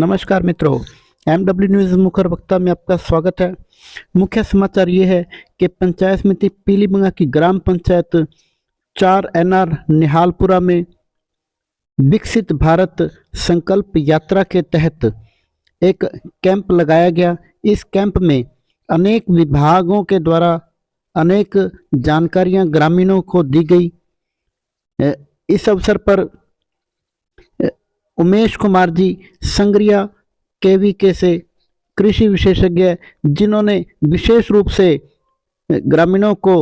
नमस्कार मित्रों, MW news मुखर वक्ता में आपका स्वागत है। मुख्य समाचार ये है कि पंचायत समिति पीलीबंगा की ग्राम पंचायत 4 NR निहालपुरा में विकसित भारत संकल्प यात्रा के तहत एक कैंप लगाया गया। इस कैंप में अनेक विभागों के द्वारा अनेक जानकारियां ग्रामीणों को दी गई। इस अवसर पर उमेश कुमार जी संग्रिया KVK से कृषि विशेषज्ञ, जिन्होंने विशेष रूप से ग्रामीणों को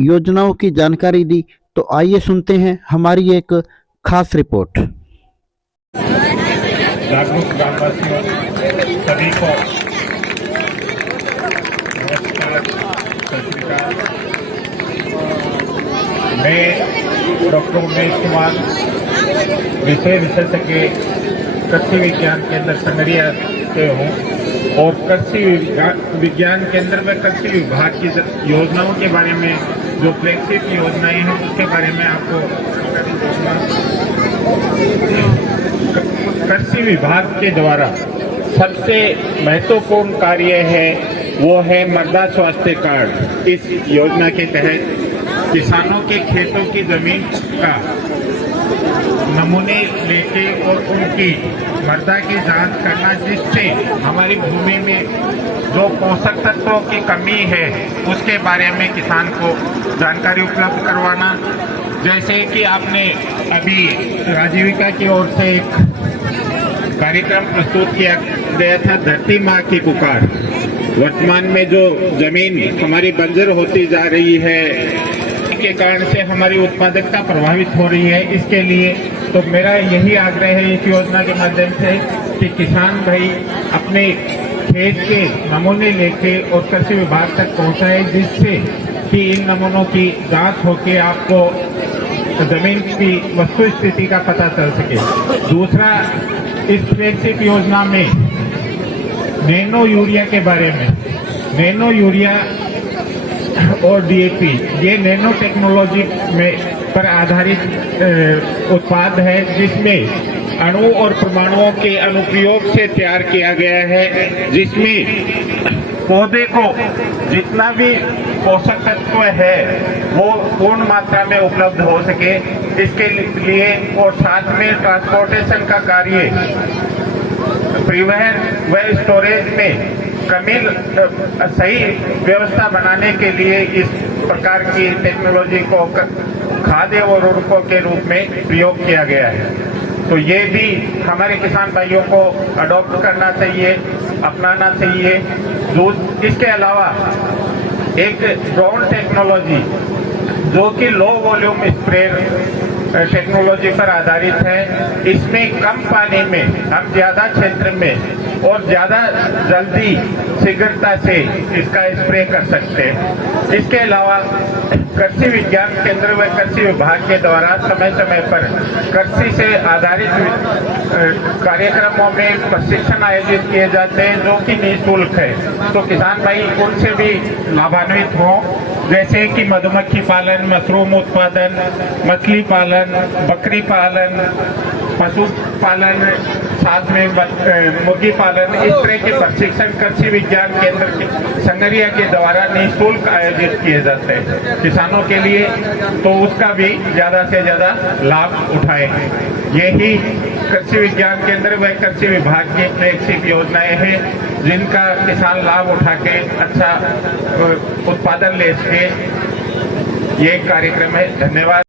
योजनाओं की जानकारी दी। तो आइए सुनते हैं हमारी एक खास रिपोर्ट। जागरूक ग्रामवासियों सभी को नमस्कार, सत श्री अकाल। मैं डॉक्टर उमेश कुमार, विषय विशेषज्ञ कृषि विज्ञान केंद्र संगरिया से हूँ और कृषि विज्ञान केंद्र में कृषि विभाग की योजनाओं के बारे में, जो फ्लैगशिप योजनाएं हैं उसके बारे में आपको कृषि विभाग के द्वारा सबसे महत्वपूर्ण कार्य है वो है मृदा स्वास्थ्य कार्ड। इस योजना के तहत किसानों के खेतों की जमीन का नमूने लेके और उनकी मृदा की जांच करना, जिससे हमारी भूमि में जो पोषक तत्वों की कमी है उसके बारे में किसान को जानकारी उपलब्ध करवाना। जैसे कि आपने अभी आजीविका की ओर से एक कार्यक्रम प्रस्तुत किया गया था, धरती माँ की पुकार। वर्तमान में जो जमीन हमारी बंजर होती जा रही है के कारण से हमारी उत्पादकता प्रभावित हो रही है। इसके लिए तो मेरा यही आग्रह है इस योजना के माध्यम से कि किसान भाई अपने खेत के नमूने लेके और कृषि विभाग तक पहुंचाए, जिससे कि इन नमूनों की जांच होकर आपको जमीन की वस्तु स्थिति का पता चल सके। दूसरा, इस फ्लैगशिप योजना में नैनो यूरिया के बारे में, नैनो यूरिया और DAP, ये नैनो टेक्नोलॉजी में पर आधारित उत्पाद है, जिसमें अणु और परमाणुओं के अनुप्रयोग से तैयार किया गया है, जिसमें पौधे को जितना भी पोषक तत्व है वो पूर्ण मात्रा में उपलब्ध हो सके, इसके लिए और साथ में ट्रांसपोर्टेशन का कार्य, परिवहन व स्टोरेज में सही व्यवस्था बनाने के लिए इस प्रकार की टेक्नोलॉजी को खाद्य और उर्वरकों के रूप में प्रयोग किया गया है। तो ये भी हमारे किसान भाइयों को अडॉप्ट करना चाहिए, अपनाना चाहिए। इसके अलावा एक ड्रोन टेक्नोलॉजी जो कि लो वॉल्यूम स्प्रे टेक्नोलॉजी पर आधारित है, इसमें कम पानी में हम ज्यादा क्षेत्र में और ज्यादा जल्दी शीघ्रता से इसका स्प्रे कर सकते हैं। इसके अलावा कृषि विज्ञान केंद्र व कृषि विभाग के द्वारा समय समय पर कृषि से आधारित कार्यक्रमों में प्रशिक्षण आयोजित किए जाते हैं, जो कि निःशुल्क है। तो किसान भाई उनसे भी लाभान्वित हों, जैसे कि मधुमक्खी पालन, मशरूम उत्पादन, मछली पालन, बकरी पालन, पशु पालन, साथ में मुर्गी पालन। इस तरह के प्रशिक्षण कृषि विज्ञान केंद्र संगरिया के द्वारा निःशुल्क आयोजित किए जाते हैं किसानों के लिए, तो उसका भी ज्यादा से ज्यादा लाभ उठाएं। यही कृषि विज्ञान केंद्र व कृषि विभाग की फ्लैगशिप योजनाएं हैं, जिनका किसान लाभ उठा के अच्छा उत्पादन ले सके। ये कार्यक्रम है। धन्यवाद।